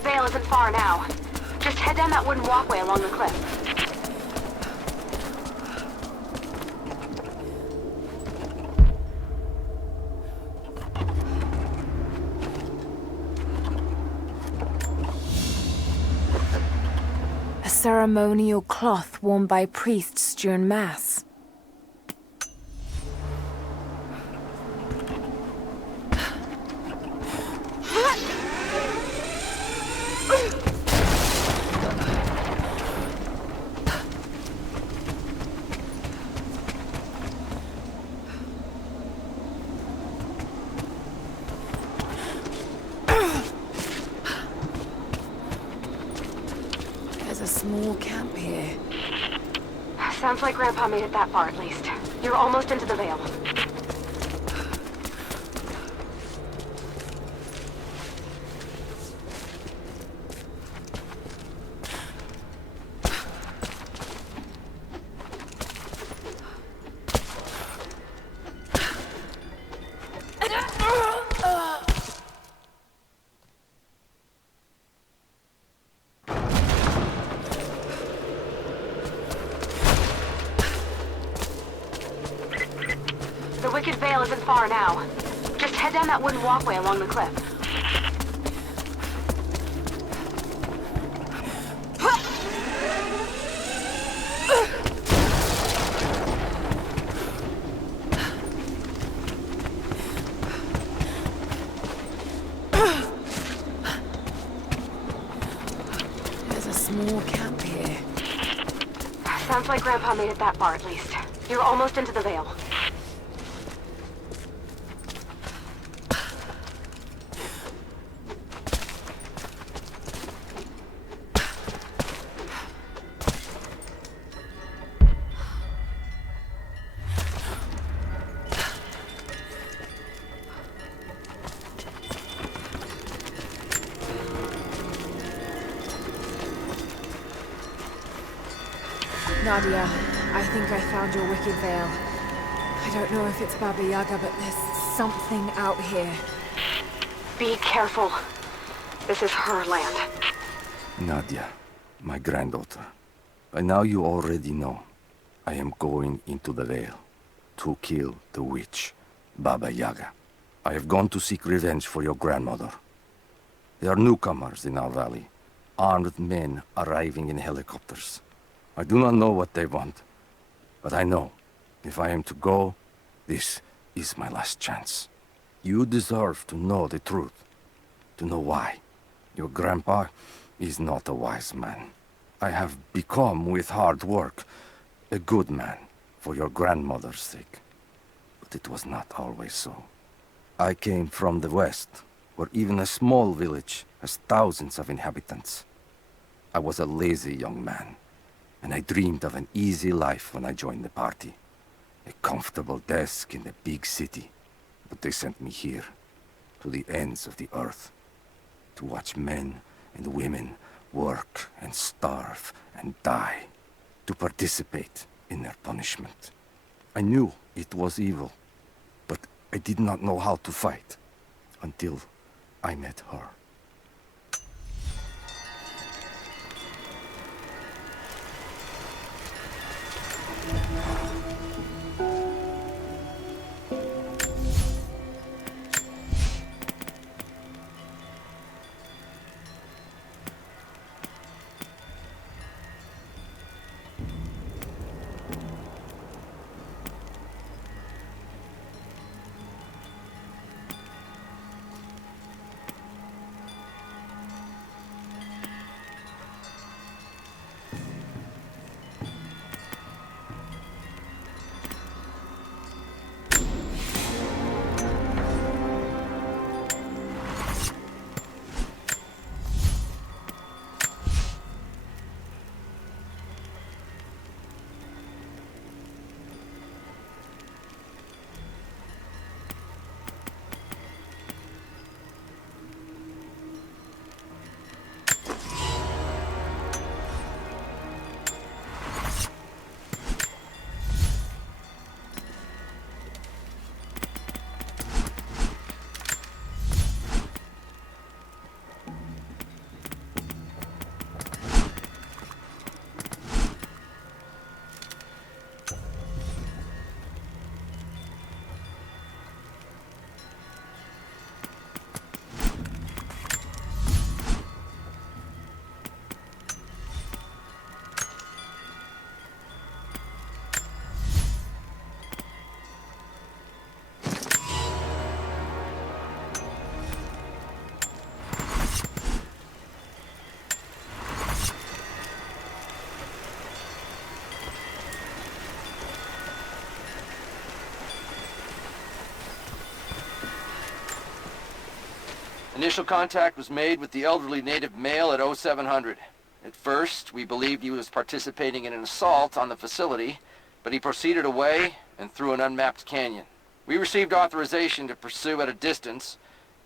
wicked VALE isn't far now. Just head down that wooden walkway along the cliff. A ceremonial cloth worn by priests during Mass. There's a small camp here. Sounds like Grandpa made it that far at least. You're almost into the VALE. The wicked VALE isn't far now. Just head down that wooden walkway along the cliff. There's a small camp here. Sounds like Grandpa made it that far at least. You're almost into the VALE. Nadia, I think I found your wicked VALE. I don't know if it's Baba Yaga, but there's something out here. Be careful. This is her land. Nadia, my granddaughter. By now you already know. I am going into the VALE to kill the witch, Baba Yaga. I have gone to seek revenge for your grandmother. There are newcomers in our valley, armed men arriving in helicopters. I do not know what they want, but I know, if I am to go, this is my last chance. You deserve to know the truth, to know why. Your grandpa is not a wise man. I have become, with hard work, a good man for your grandmother's sake. But it was not always so. I came from the west, where even a small village has thousands of inhabitants. I was a lazy young man, and I dreamed of an easy life when I joined the party. A comfortable desk in a big city. But they sent me here, to the ends of the earth, to watch men and women work and starve and die, to participate in their punishment. I knew it was evil, but I did not know how to fight, until I met her. Initial contact was made with the elderly native male at 0700. At first, we believed he was participating in an assault on the facility, but he proceeded away and through an unmapped canyon. We received authorization to pursue at a distance,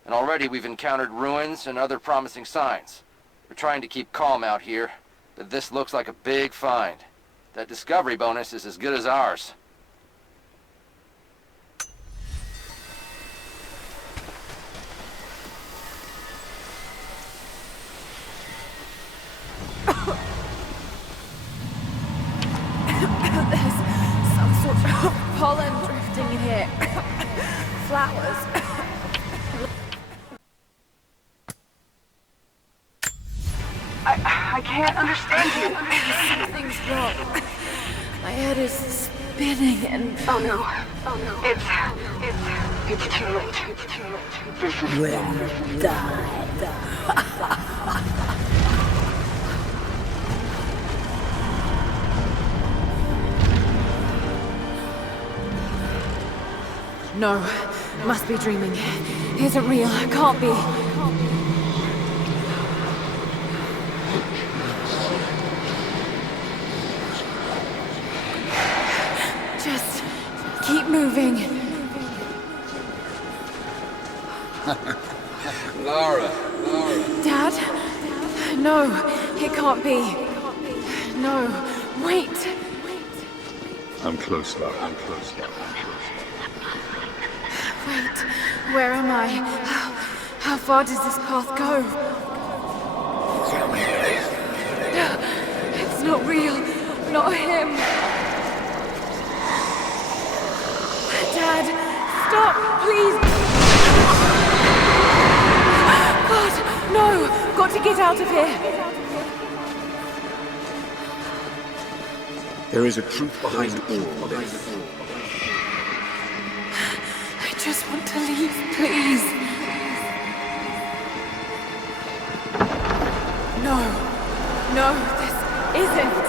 and already we've encountered ruins and other promising signs. We're trying to keep calm out here, but this looks like a big find. That discovery bonus is as good as ours. There's some sort of pollen drifting in here. Flowers. I can't understand you. Something's wrong. My head is spinning and... Oh no. Oh no. It's too late. It's too late. Will die. No, must be dreaming. Isn't real, can't be. Just keep moving. Lara. Dad? No, it can't be. No, wait. I'm close, Lara. I'm close. Wait, where am I? How far does this path go? It's not real. Not him. Dad, stop, please. God, no. Got to get out of here. There is a truth behind all this. I just want to leave, please. No, this isn't.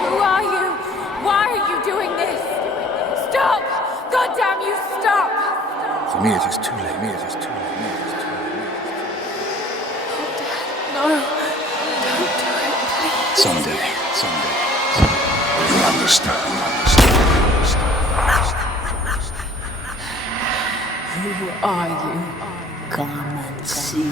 Who are you? Why are you doing this? Stop! God damn you, stop! For me, it is too late. No, don't do it, please. Someday. You'll understand. Who are you? Come and see.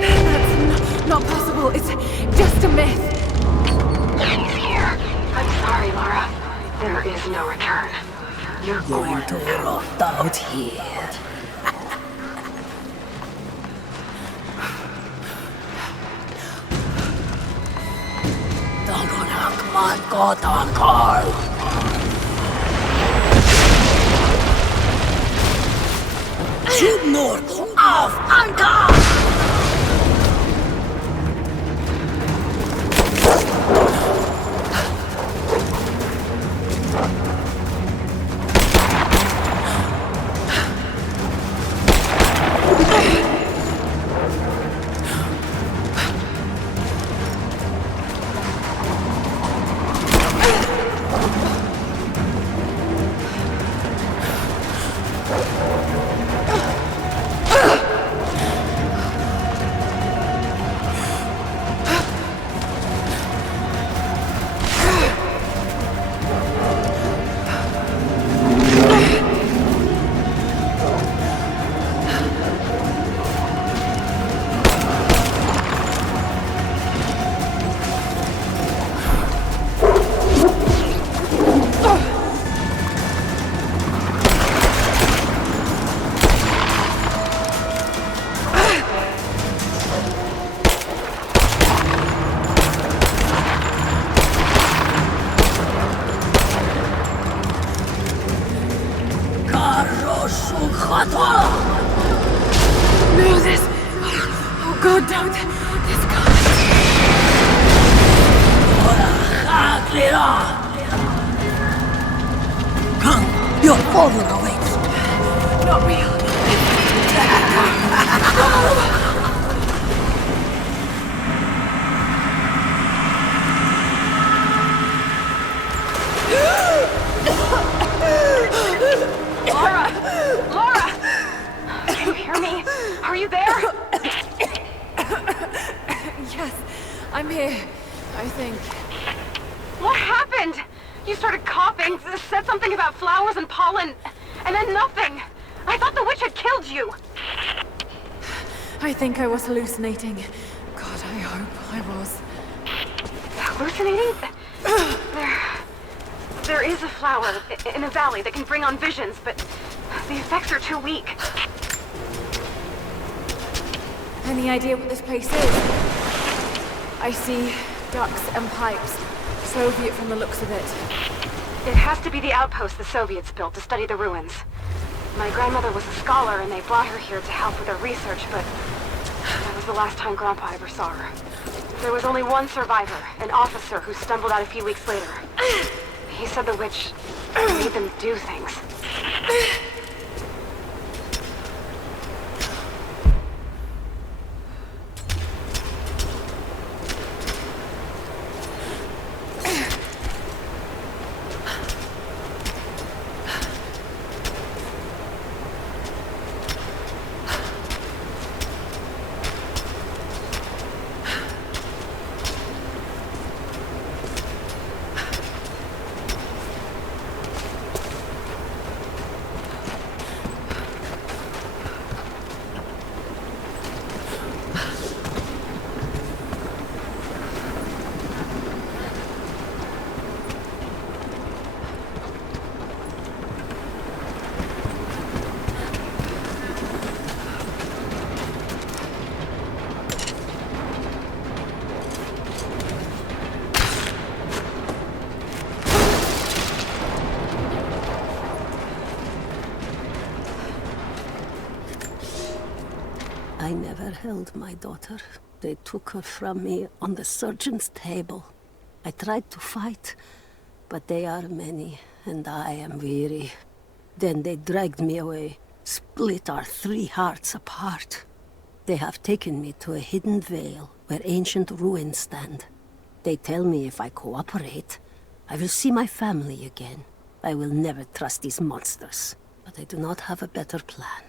That's not possible. It's just a myth. He's here. I'm sorry, Lara. There is no return. You're Going to rot out here. Karl. Südnord, auf Anker! No, this... Oh God, don't. This can't. Horror awaits. Not real. Laura! Laura! Can you hear me? Are you there? Yes, I'm here. I think. What happened? You started coughing, said something about flowers and pollen, and then nothing. I thought the witch had killed you. I think I was hallucinating. God, I hope I was. Hallucinating? There is a flower in a valley that can bring on visions, but the effects are too weak. Any idea what this place is? I see ducks and pipes. Soviet from the looks of it. It has to be the outpost the Soviets built to study the ruins. My grandmother was a scholar and they brought her here to help with her research, but that was the last time Grandpa ever saw her. There was only one survivor, an officer who stumbled out a few weeks later. He said the witch made them do things. I never held my daughter. They took her from me on the surgeon's table. I tried to fight, but they are many, and I am weary. Then they dragged me away, split our 3 hearts apart. They have taken me to a hidden vale where ancient ruins stand. They tell me if I cooperate, I will see my family again. I will never trust these monsters, but I do not have a better plan.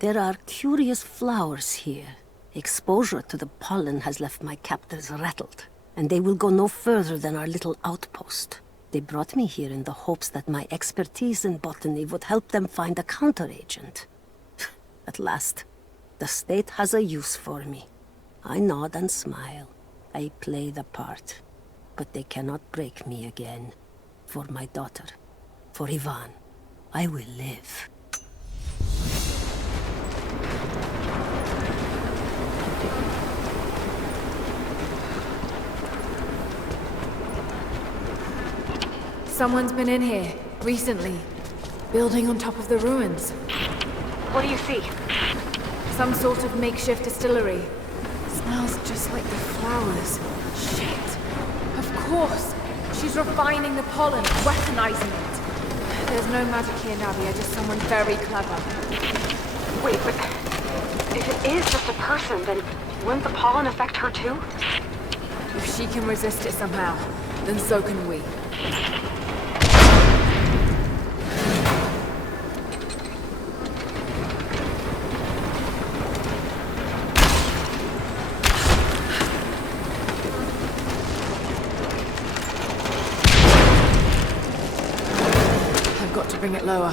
There are curious flowers here. Exposure to the pollen has left my captors rattled, and they will go no further than our little outpost. They brought me here in the hopes that my expertise in botany would help them find a counteragent. At last, the state has a use for me. I nod and smile. I play the part. But they cannot break me again. For my daughter, for Ivan, I will live. Someone's been in here, recently. Building on top of the ruins. What do you see? Some sort of makeshift distillery. Smells just like the flowers. Shit. Of course. She's refining the pollen, weaponizing it. There's no magic here, Nadia, just someone very clever. Wait, but if it is just a person, then wouldn't the pollen affect her too? If she can resist it somehow, then so can we. I've got to bring it lower.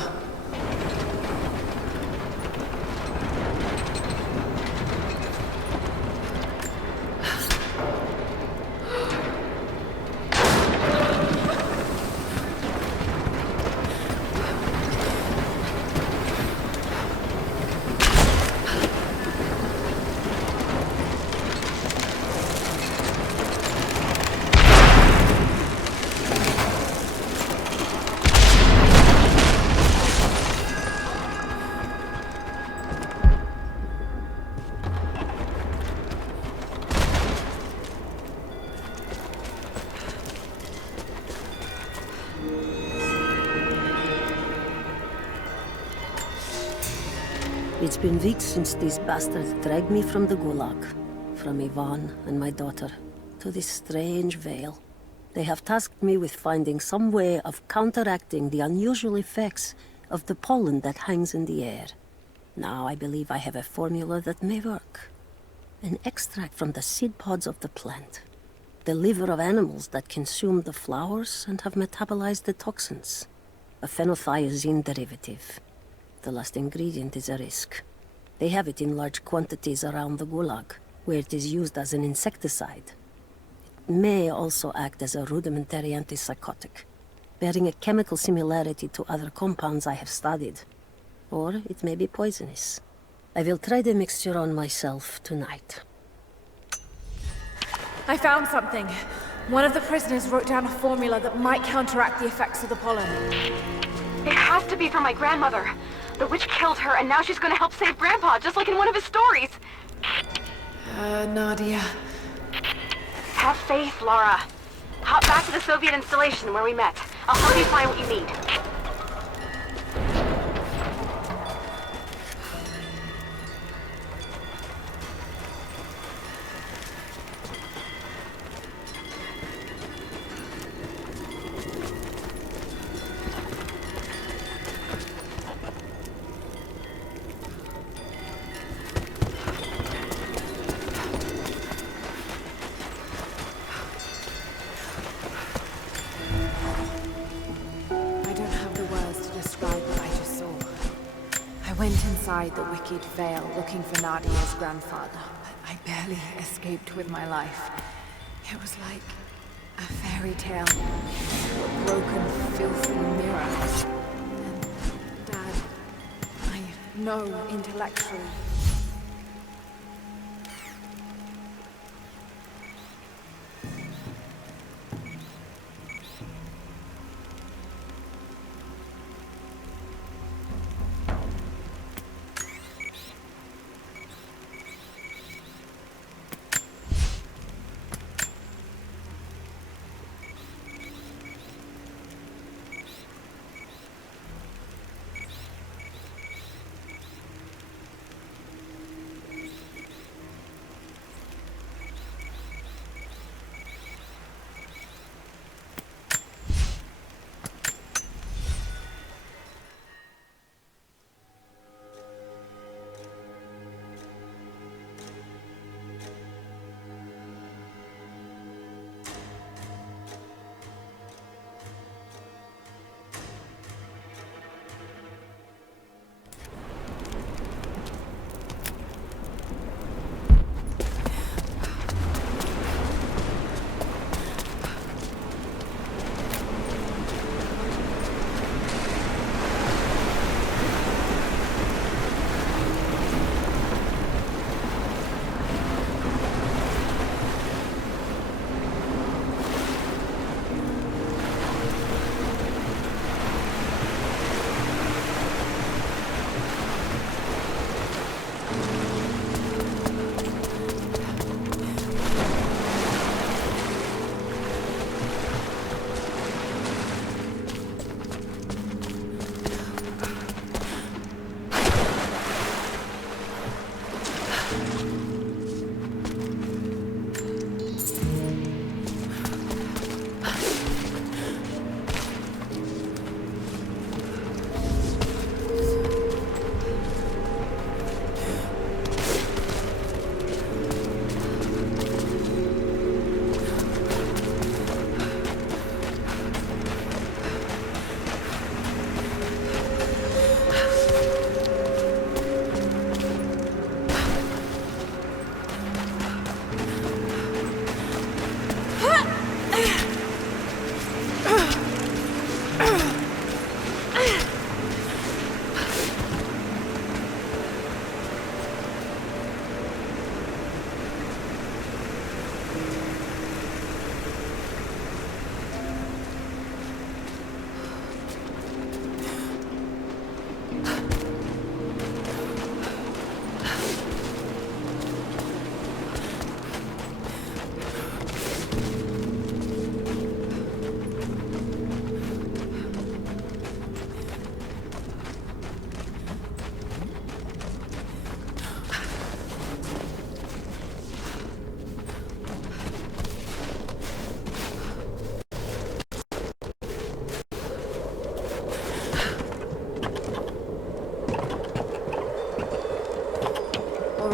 It's been weeks since these bastards dragged me from the Gulag, from Ivan and my daughter, to this strange Vale. They have tasked me with finding some way of counteracting the unusual effects of the pollen that hangs in the air. Now I believe I have a formula that may work. An extract from the seed pods of the plant. The liver of animals that consume the flowers and have metabolized the toxins. A phenothiazine derivative. The last ingredient is a risk. They have it in large quantities around the Gulag, where it is used as an insecticide. It may also act as a rudimentary antipsychotic, bearing a chemical similarity to other compounds I have studied. Or it may be poisonous. I will try the mixture on myself tonight. I found something. One of the prisoners wrote down a formula that might counteract the effects of the pollen. It has to be for my grandmother. The witch killed her, and now she's gonna help save Grandpa, just like in one of his stories. Nadia. Have faith, Laura. Hop back to the Soviet installation where we met. I'll help you find what you need. Inside the wicked Vale looking for Nadia's grandfather, but I barely escaped with my life. It was like a fairy tale, a broken, filthy mirror. And Dad, I know intellectually.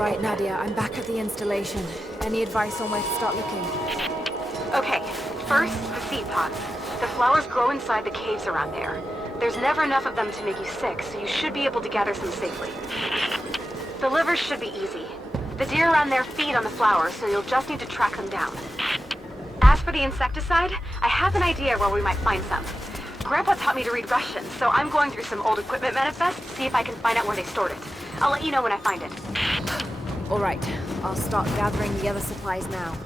Right, Nadia, I'm back at the installation. Any advice on where to start looking? Okay, first, the seed pods. The flowers grow inside the caves around there. There's never enough of them to make you sick, so you should be able to gather some safely. The livers should be easy. The deer around there feed on the flowers, so you'll just need to track them down. As for the insecticide, I have an idea where we might find some. Grandpa taught me to read Russian, so I'm going through some old equipment manifests to see if I can find out where they stored it. I'll let you know when I find it. All right, I'll start gathering the other supplies now.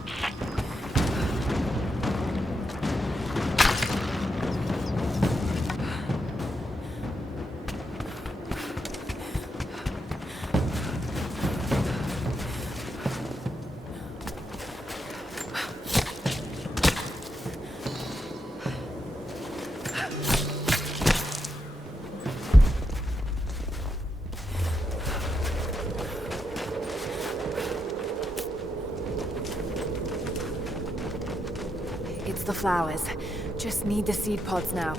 It's the flowers. Just need the seed pods now.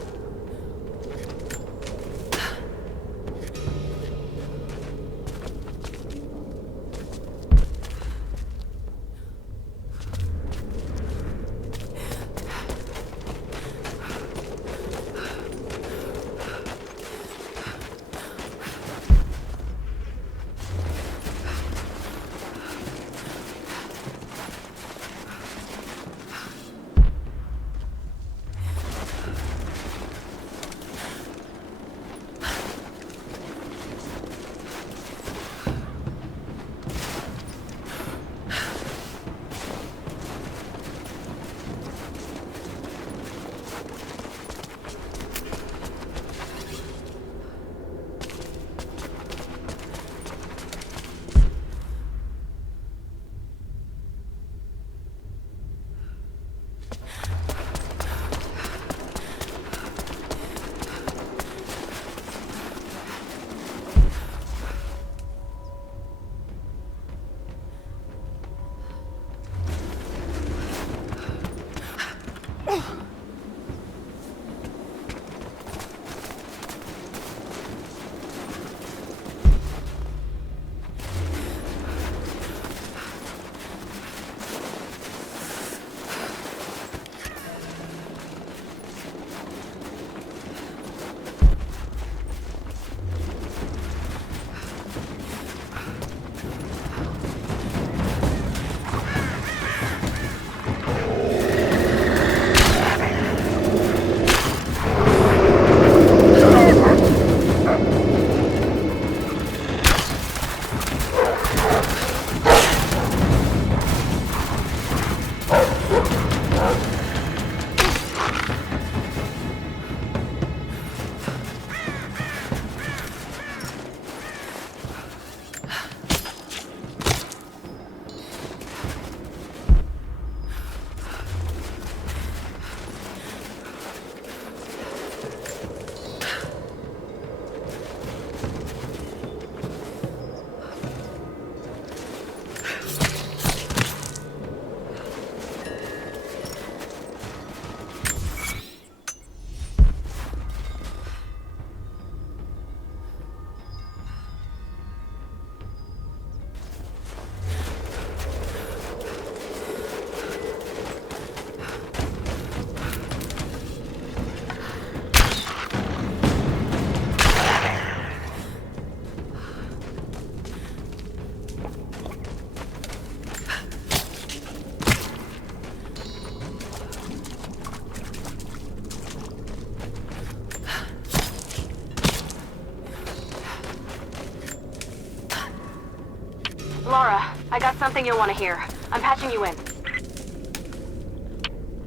Laura, I got something you'll want to hear. I'm patching you in.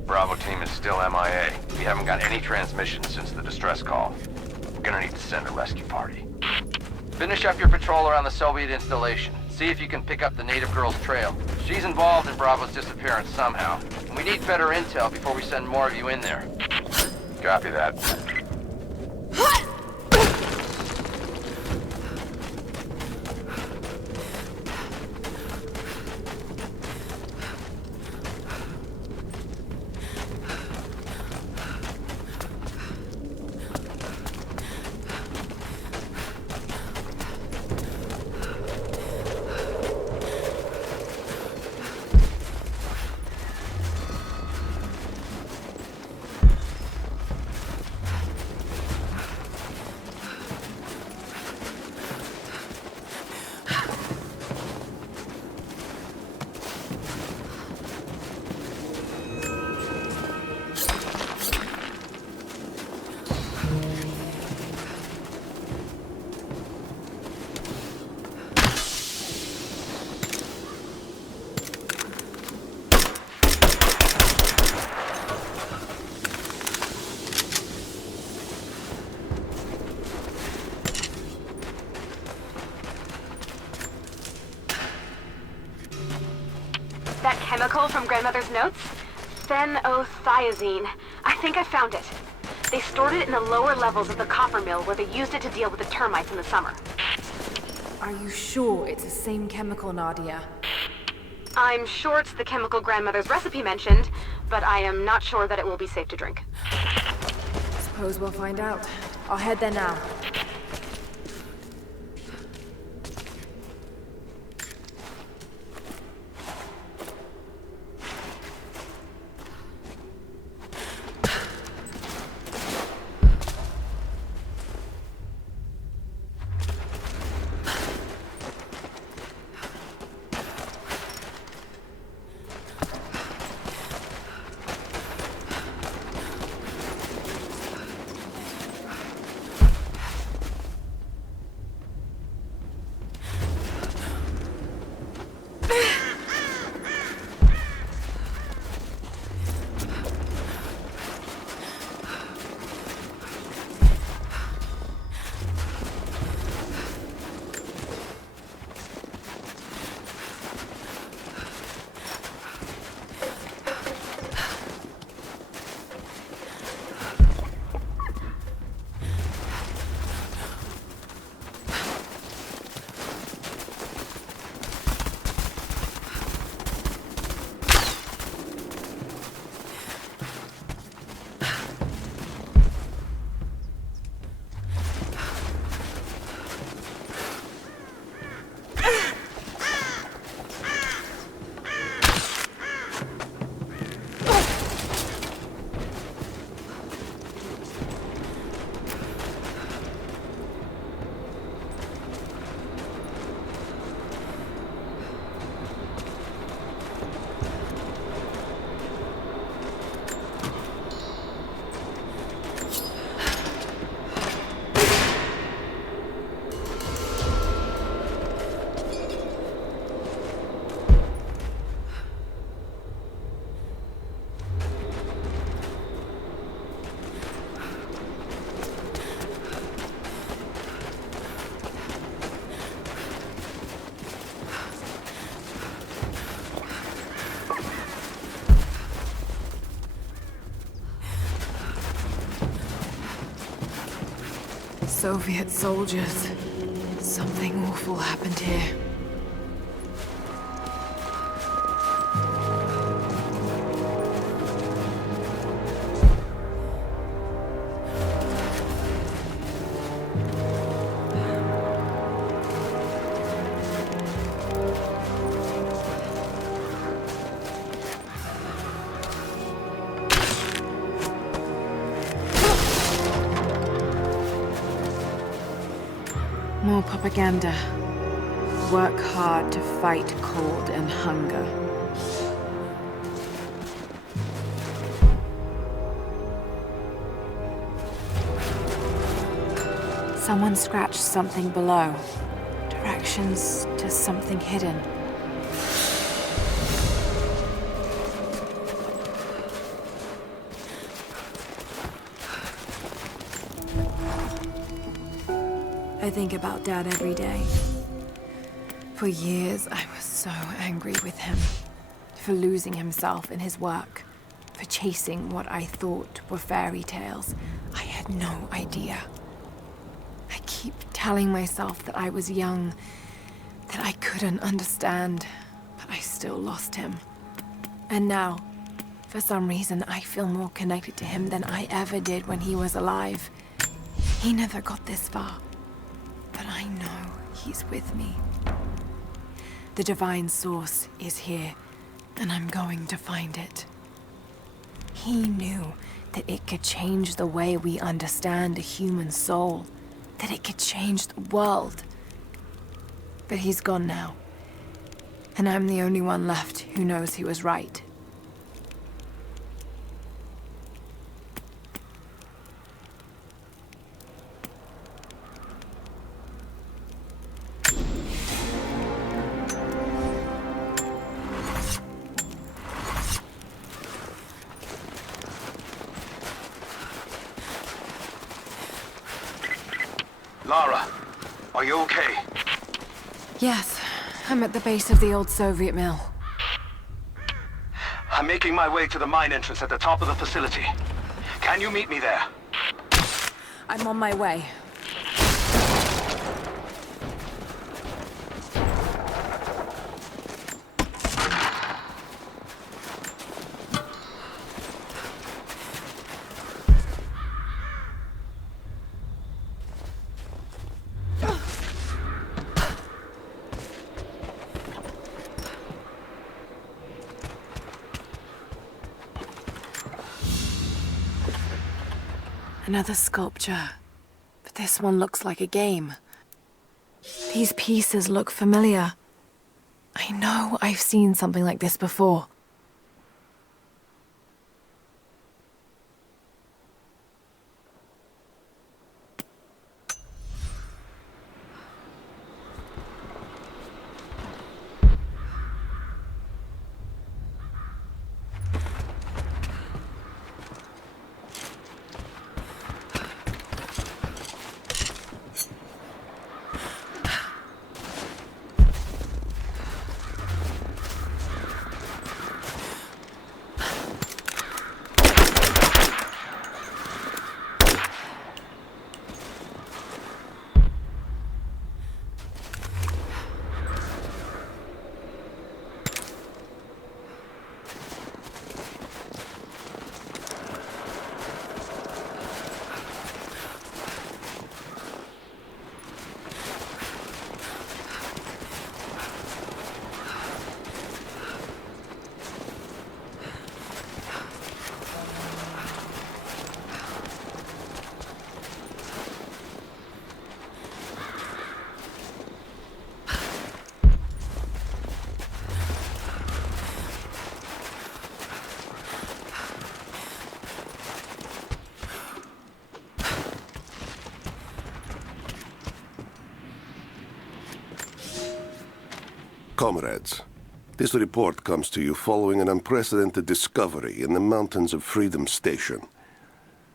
Bravo team is still MIA. We haven't got any transmissions since the distress call. We're gonna need to send a rescue party. Finish up your patrol around the Soviet installation. See if you can pick up the native girl's trail. She's involved in Bravo's disappearance somehow. And we need better intel before we send more of you in there. Copy that. That chemical from Grandmother's notes? Phenothiazine. I think I found it. They stored it in the lower levels of the copper mill where they used it to deal with the termites in the summer. Are you sure it's the same chemical, Nadia? I'm sure it's the chemical Grandmother's recipe mentioned, but I am not sure that it will be safe to drink. Suppose we'll find out. I'll head there now. Soviet soldiers. Something awful happened here. More propaganda. Work hard to fight cold and hunger. Someone scratched something below. Directions to something hidden. I think about Dad every day. For years, I was so angry with him. For losing himself in his work. For chasing what I thought were fairy tales. I had no idea. I keep telling myself that I was young, that I couldn't understand, but I still lost him. And now, for some reason, I feel more connected to him than I ever did when he was alive. He never got this far. But I know he's with me. The divine source is here, and I'm going to find it. He knew that it could change the way we understand a human soul, that it could change the world. But he's gone now, and I'm the only one left who knows he was right. Lara, are you okay? Yes, I'm at the base of the old Soviet mill. I'm making my way to the mine entrance at the top of the facility. Can you meet me there? I'm on my way. Another sculpture, but this one looks like a game. These pieces look familiar. I know I've seen something like this before. Comrades, this report comes to you following an unprecedented discovery in the mountains of Freedom Station.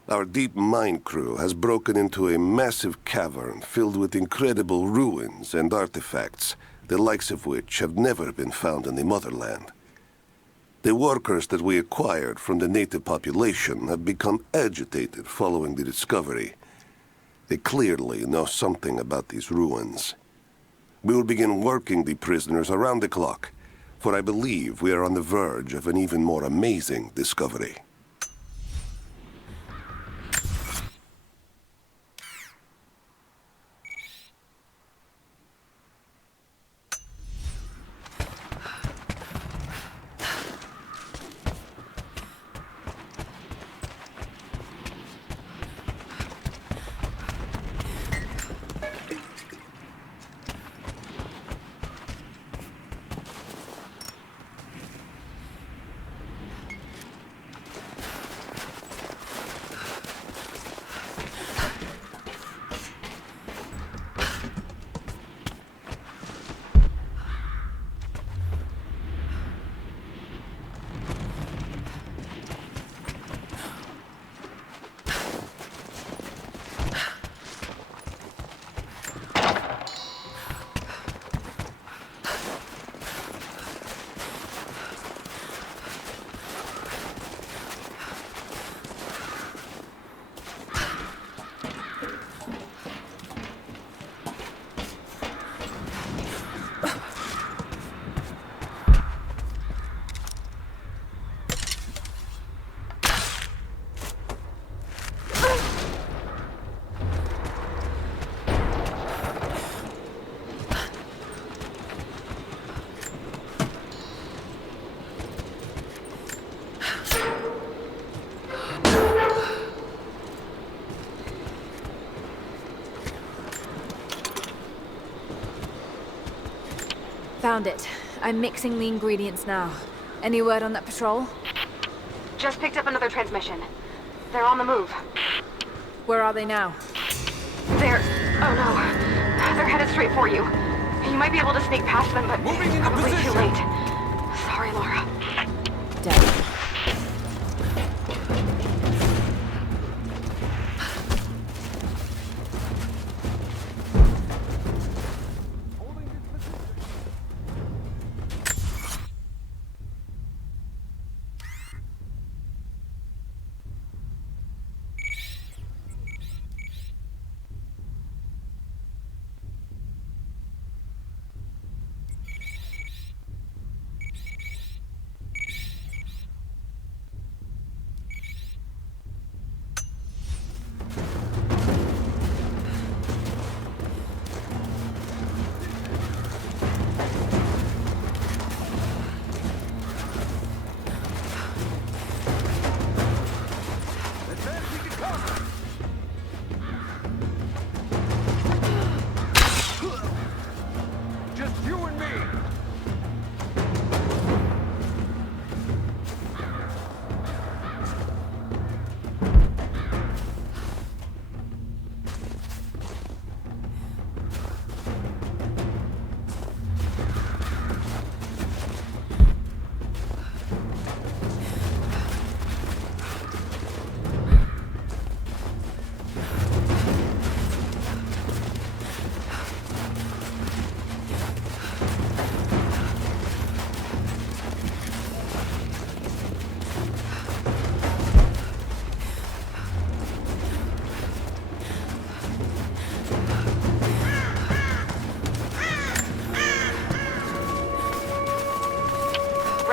Our deep mine crew has broken into a massive cavern filled with incredible ruins and artifacts, the likes of which have never been found in the motherland. The workers that we acquired from the native population have become agitated following the discovery. They clearly know something about these ruins. We will begin working the prisoners around the clock, for I believe we are on the verge of an even more amazing discovery. Found it. I'm mixing the ingredients now. Any word on that patrol? Just picked up another transmission. They're on the move. Where are they now? They're... oh no. They're headed straight for you. You might be able to sneak past them, but it's probably too late. Sorry, Laura. Dead.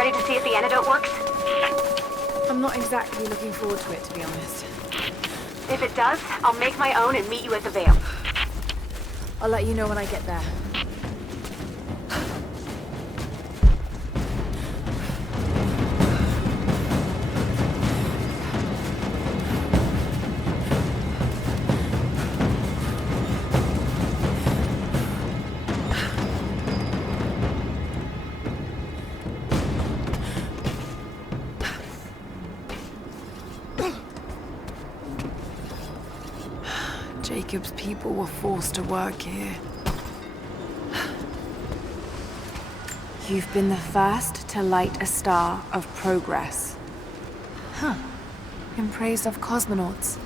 ready to see if the antidote works? I'm not exactly looking forward to it, to be honest. If it does, I'll make my own and meet you at the VALE. I'll let you know when I get there. Jacob's people were forced to work here. You've been the first to light a star of progress. Huh. In praise of cosmonauts.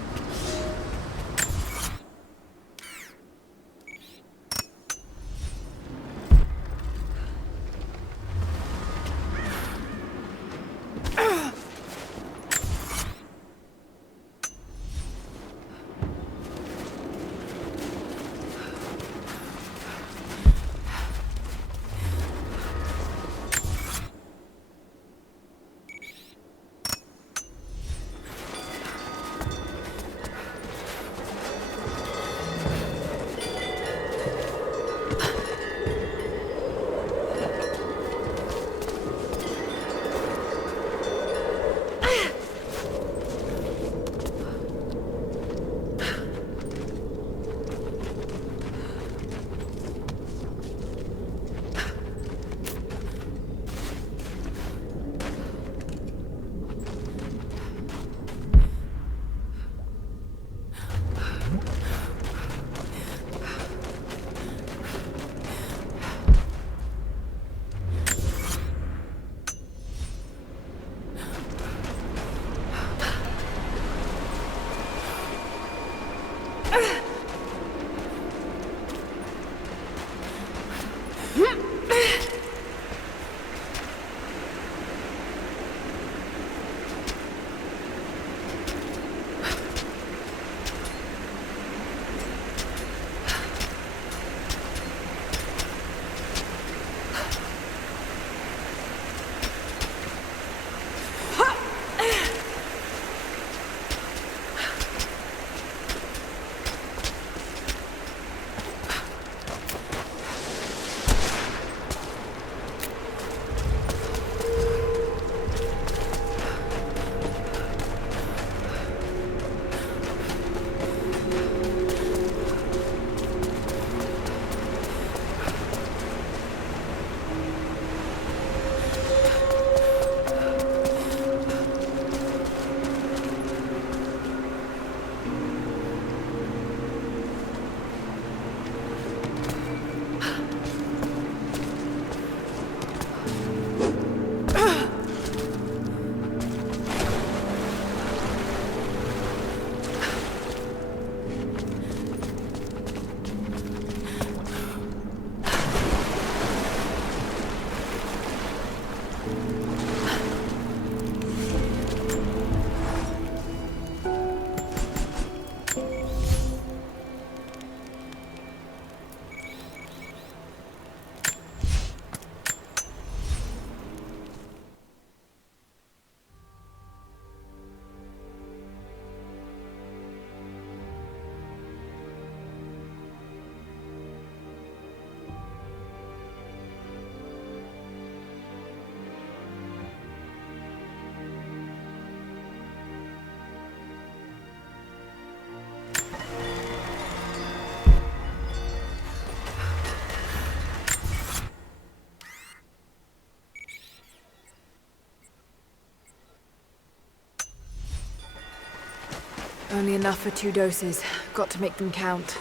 Only enough for 2 doses. Got to make them count.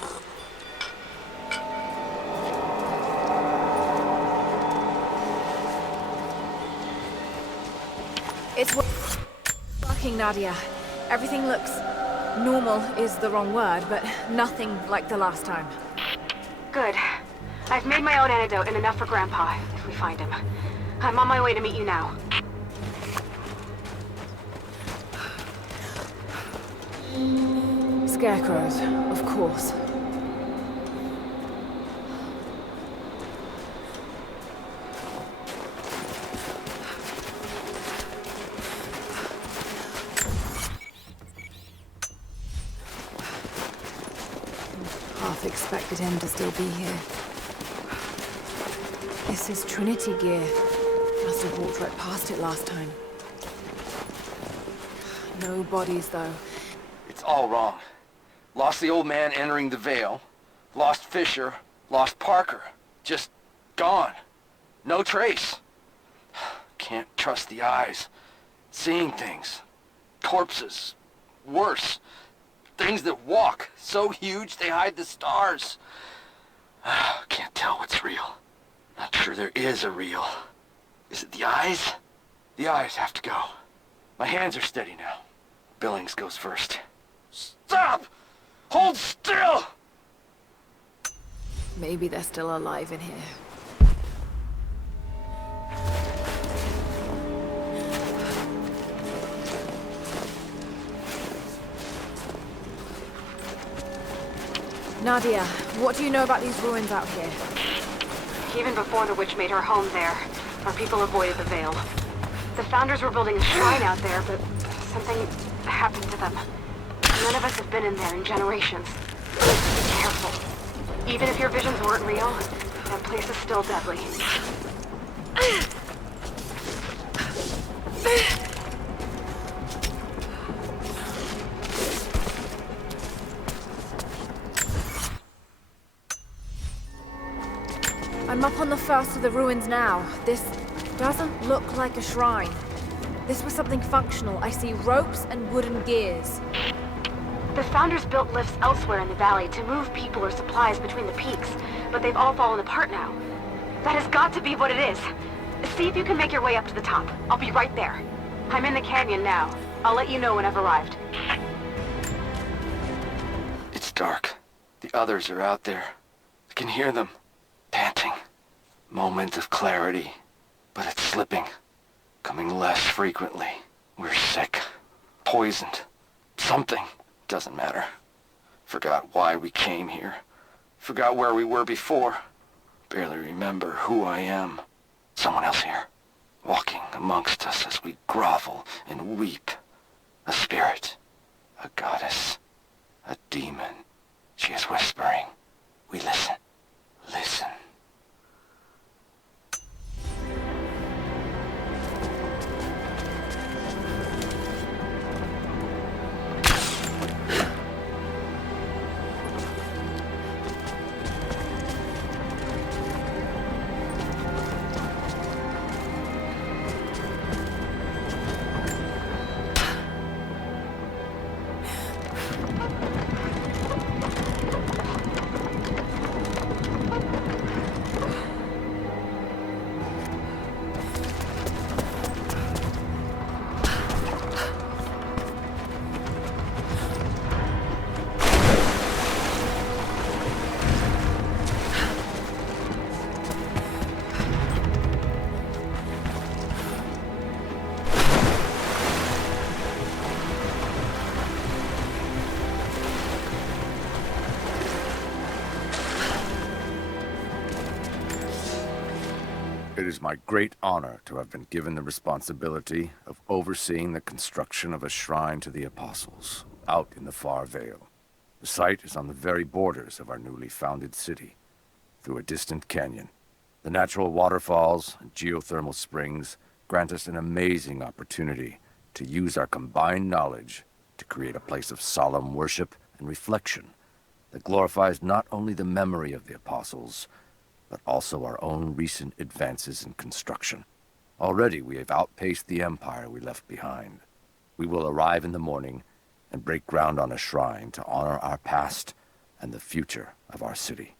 It's working, Nadia. Everything looks... normal is the wrong word, but nothing like the last time. Good. I've made my own antidote and enough for Grandpa, if we find him. I'm on my way to meet you now. Scarecrows, of course. expected him to still be here. This is Trinity gear. Must have walked right past it last time. No bodies, though. It's all wrong. Lost the old man entering the Vale. Lost Fisher. Lost Parker. Just gone. No trace. Can't trust the eyes. Seeing things. Corpses. Worse. Things that walk. So huge they hide the stars. Can't tell what's real. Not sure there is a real. Is it the eyes? The eyes have to go. My hands are steady now. Billings goes first. Stop! Hold still! Maybe they're still alive in here. Nadia, what do you know about these ruins out here? Even before the witch made her home there, our people avoided the Vale. The Founders were building a shrine out there, but something happened to them. None of us have been in there in generations. Be careful. Even if your visions weren't real, that place is still deadly. I'm up on the first of the ruins now. This doesn't look like a shrine. This was something functional. I see ropes and wooden gears. The Founders built lifts elsewhere in the valley to move people or supplies between the peaks, but they've all fallen apart now. That has got to be what it is. See if you can make your way up to the top. I'll be right there. I'm in the canyon now. I'll let you know when I've arrived. It's dark. The others are out there. I can hear them. Panting. Moment of clarity. But it's slipping. Coming less frequently. We're sick. Poisoned. Something. Doesn't matter. Forgot why we came here. Forgot where we were before. Barely remember who I am. Someone else here. Walking amongst us as we grovel and weep. A spirit. A goddess. A demon. She is whispering. We listen. Listen. It is my great honor to have been given the responsibility of overseeing the construction of a shrine to the Apostles, out in the far Vale. The site is on the very borders of our newly founded city, through a distant canyon. The natural waterfalls and geothermal springs grant us an amazing opportunity to use our combined knowledge to create a place of solemn worship and reflection that glorifies not only the memory of the Apostles, but also our own recent advances in construction. Already we have outpaced the empire we left behind. We will arrive in the morning and break ground on a shrine to honor our past and the future of our city.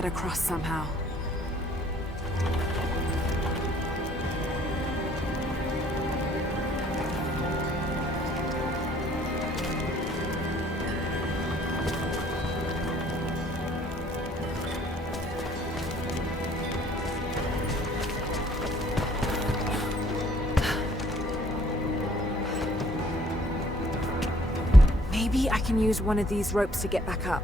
get across somehow. Maybe I can use one of these ropes to get back up.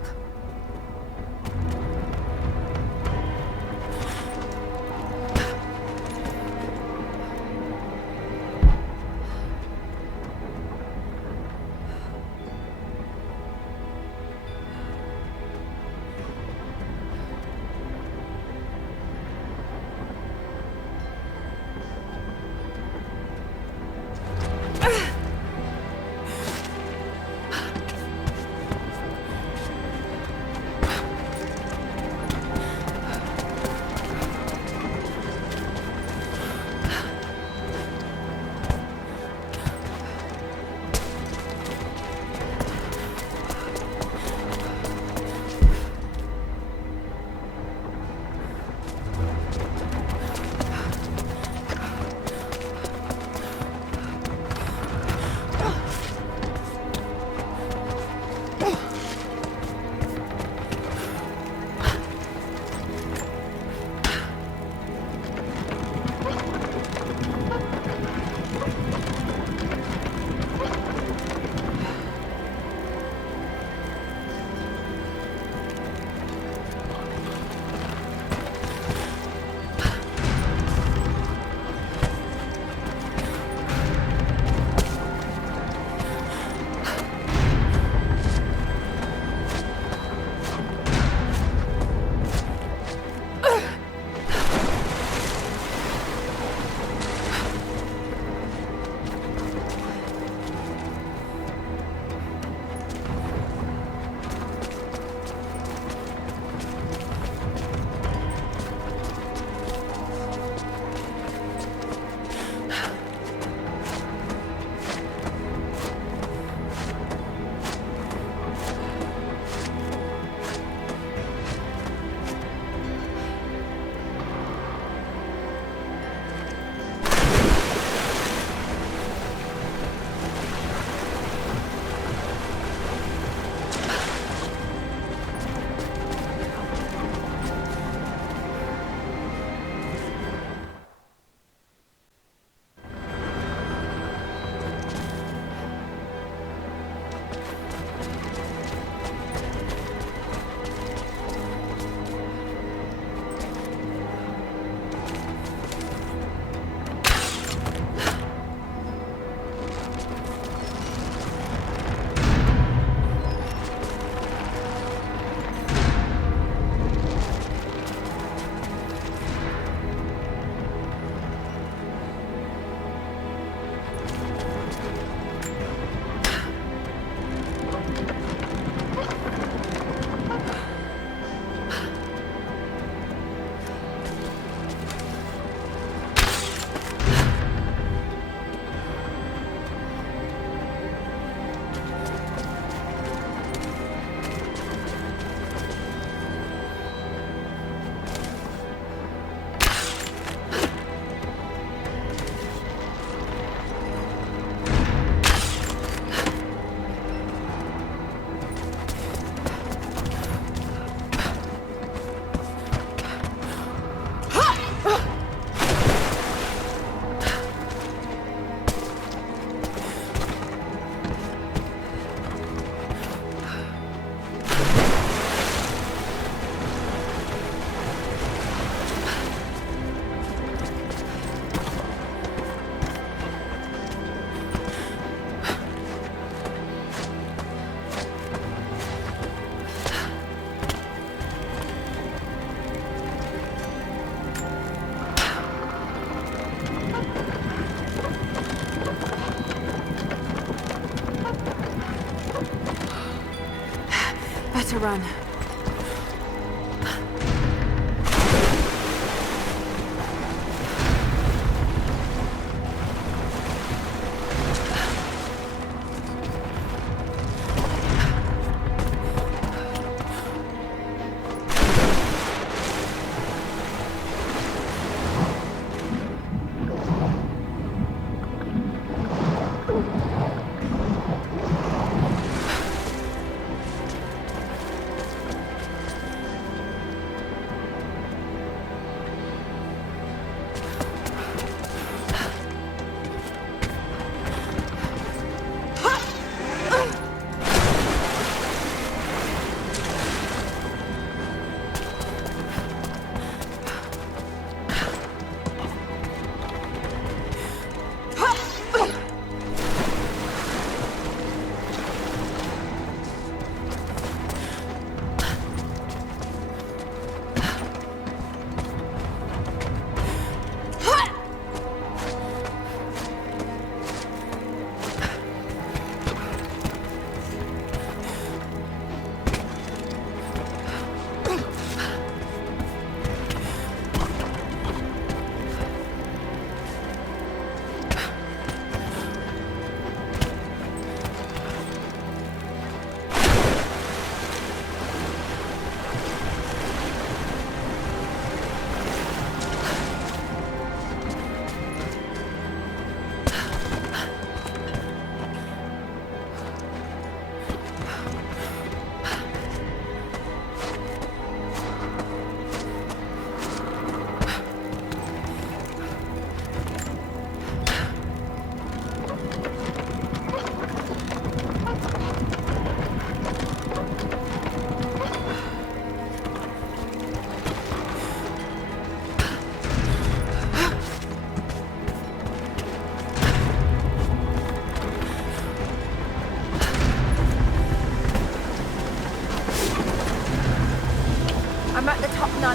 To run.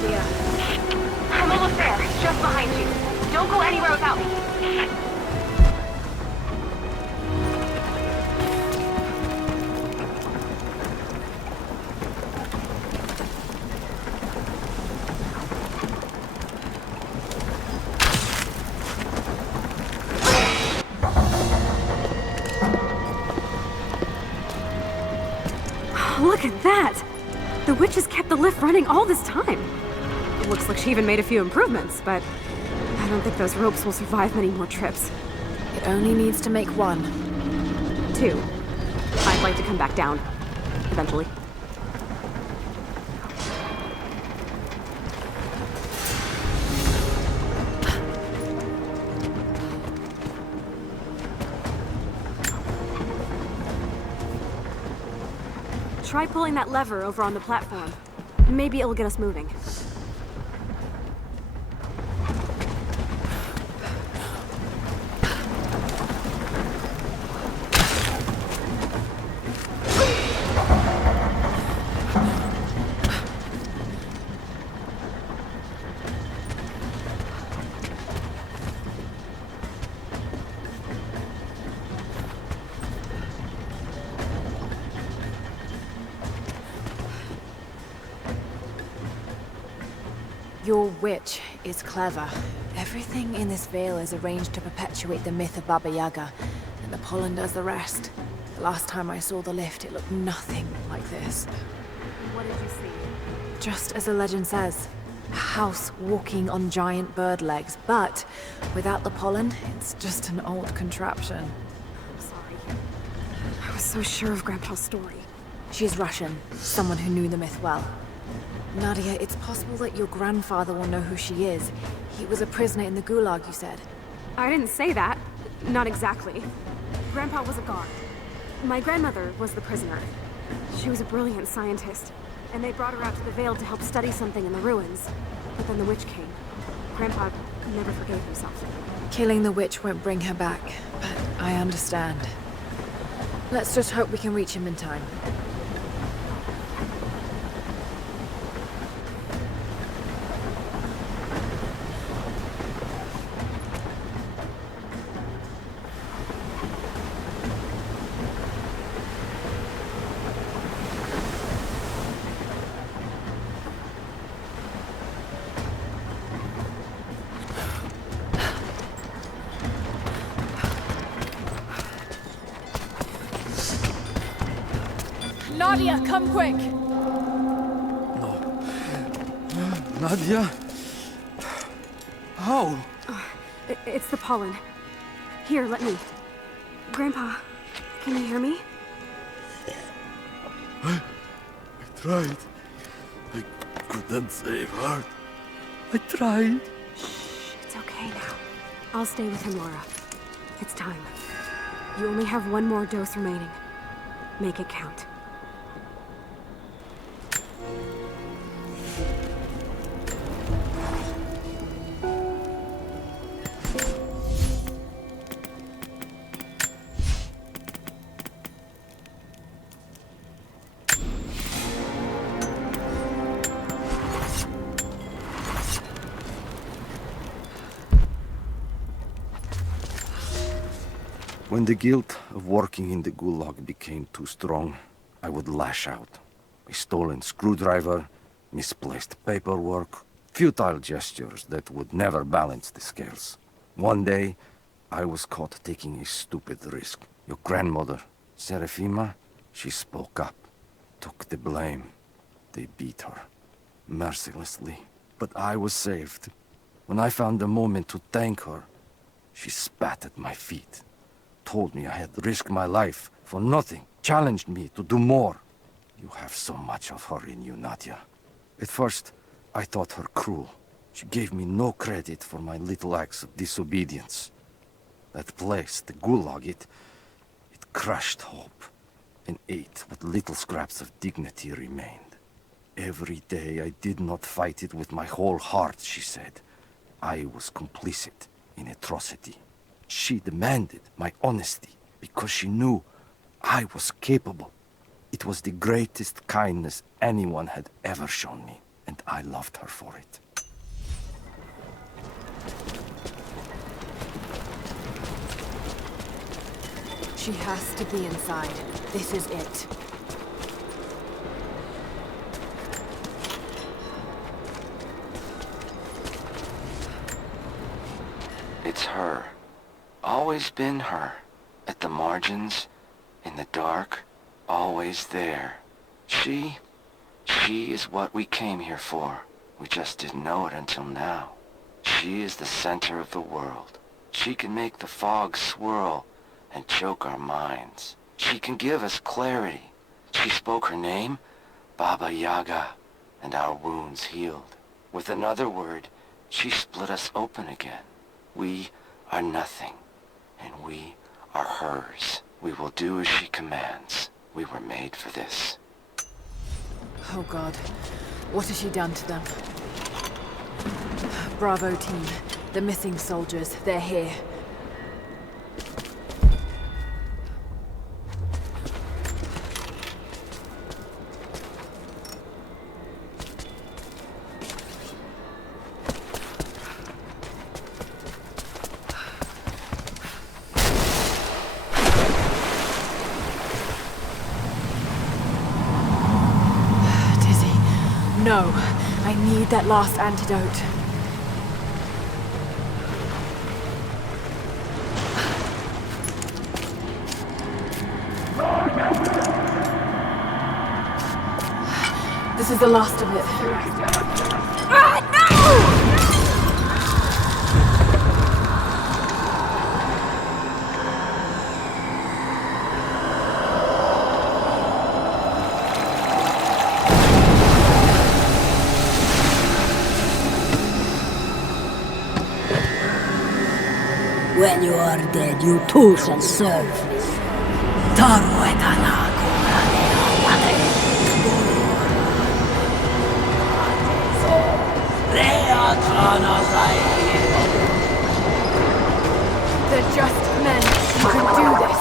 Nadia. I'm almost there, just behind you. Don't go anywhere without me. Look at that! The witch has kept the lift running all this time. It looks like she even made a few improvements, but I don't think those ropes will survive many more trips. It only needs to make one. 2. I'd like to come back down. Eventually. Try pulling that lever over on the platform. Maybe it'll get us moving. Your witch is clever. Everything in this Vale is arranged to perpetuate the myth of Baba Yaga, and the pollen does the rest. The last time I saw the lift, it looked nothing like this. What did you see? Just as the legend says, a house walking on giant bird legs, but without the pollen, it's just an old contraption. I'm sorry. I was so sure of Grandpa's story. She's Russian, someone who knew the myth well. Nadia, it's possible that your grandfather will know who she is. He was a prisoner in the Gulag, you said. I didn't say that. Not exactly. Grandpa was a guard. My grandmother was the prisoner. She was a brilliant scientist, and they brought her out to the Vale to help study something in the ruins. But then the witch came. Grandpa never forgave himself. Killing the witch won't bring her back, but I understand. Let's just hope we can reach him in time. Nadia, come quick! No. Nadia? How? It's the pollen. Here, let me. Grandpa, can you hear me? I tried. I couldn't save her. I tried. Shh, it's okay now. I'll stay with him, Laura. It's time. You only have one more dose remaining. Make it count. When the guilt of working in the Gulag became too strong, I would lash out. A stolen screwdriver, misplaced paperwork, futile gestures that would never balance the scales. One day, I was caught taking a stupid risk. Your grandmother, Serafima, she spoke up, took the blame. They beat her, mercilessly. But I was saved. When I found the moment to thank her, she spat at my feet. Told me I had risked my life for nothing, challenged me to do more. You have so much of her in you, Nadia. At first, I thought her cruel. She gave me no credit for my little acts of disobedience. That place, the Gulag, it crushed hope and ate what little scraps of dignity remained. Every day I did not fight it with my whole heart, she said. I was complicit in atrocity. She demanded my honesty because she knew I was capable. It was the greatest kindness anyone had ever shown me. and I loved her for it. She has to be inside. This is it. It's her. Always been her. At the margins, in the dark, always there. She is what we came here for. We just didn't know it until now. She is the center of the world. She can make the fog swirl and choke our minds. She can give us clarity. She spoke her name, Baba Yaga, and our wounds healed. With another word, she split us open again. We are nothing, and we are hers. We will do as she commands. We were made for this. Oh God, what has she done to them? Bravo team, the missing soldiers, they're here. No, I need that last antidote. This is the last of it. Ah, no! When you are dead, you too shall serve. They're just men who can do this.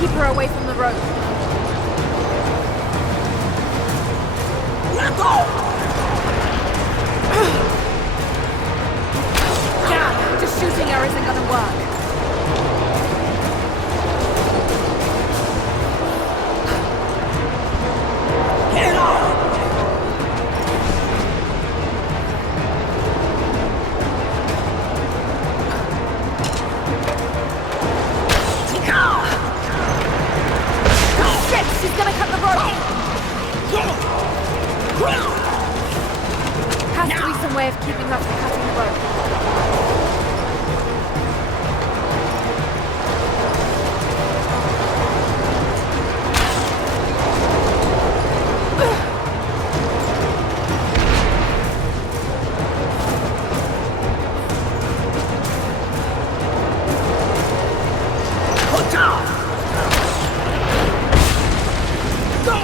Keep her away from the road. Let go! Damn, just shooting her isn't gonna work. Get off! She's gonna cut the rope! Has to be some way of keeping her from cutting the rope.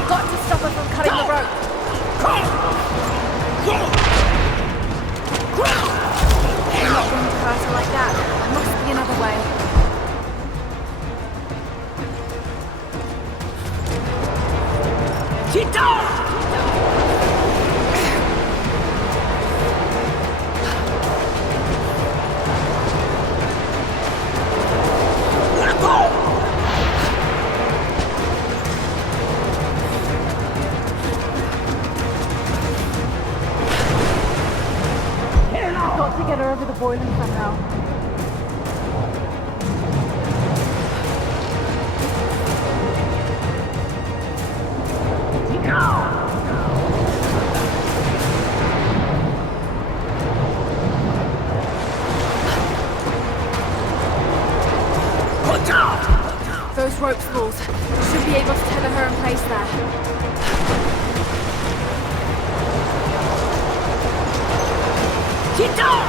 Got to stop her from cutting the rope. boiling somehow. Those rope spools should be able to tether her in place there. Get down!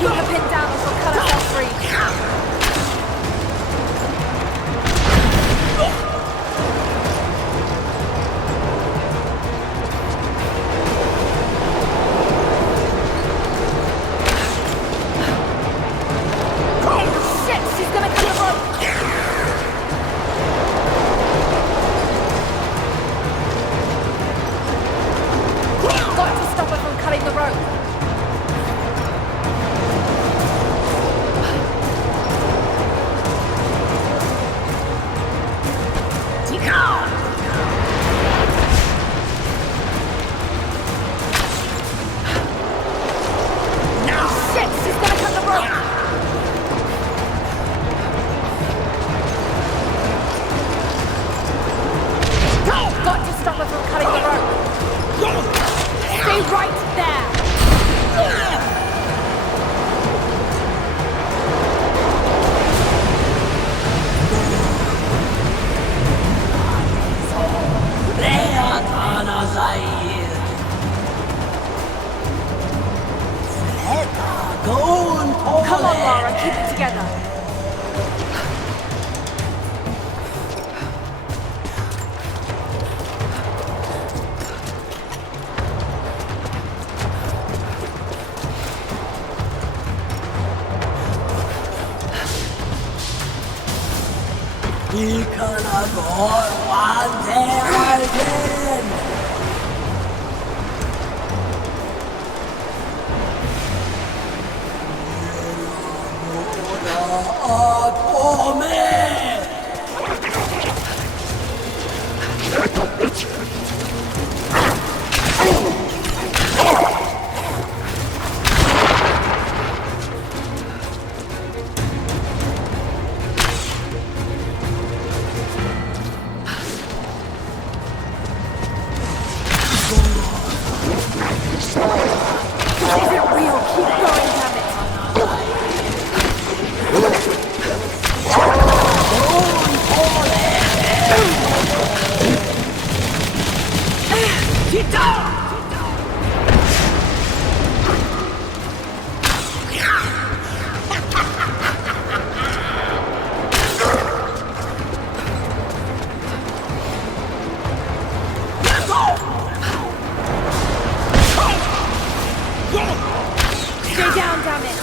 Keep her pinned down or she'll cut herself free. Shit, she's gonna cut the rope! Got to stop her from cutting the rope. Come on, Lara, keep it together. Vi kan gå one day again. Stay down, damn it!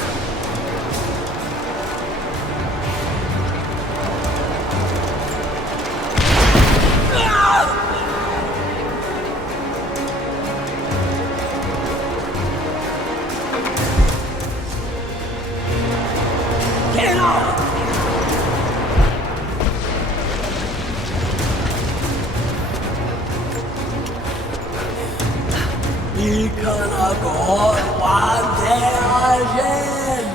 Get off! Vi kan gå one day again.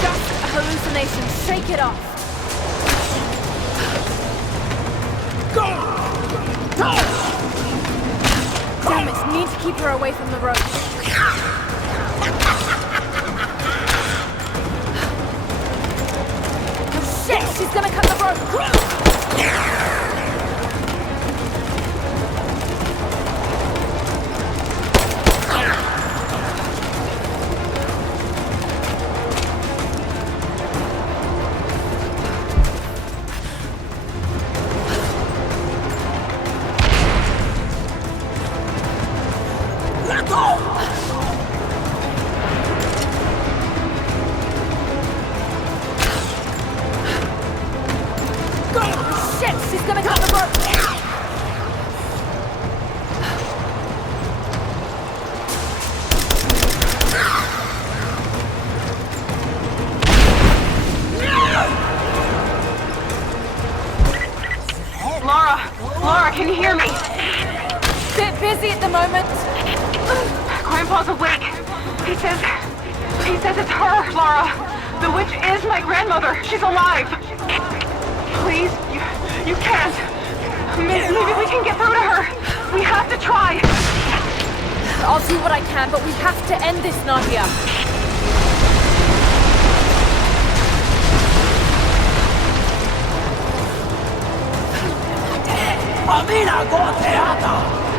Just a hallucination. Shake it off. Damn it, need to keep her away from the road. Oh shit, she's gonna cut the road. Shit, she's gonna cut the rope! Laura, can you hear me? Bit busy at the moment. Grandpa's awake. He says it's her, Laura. The witch is my grandmother. She's alive. Please, you can't. Maybe we can get through to her. We have to try. I'll do what I can, but we have to end this, Nadia. Amina, go theater!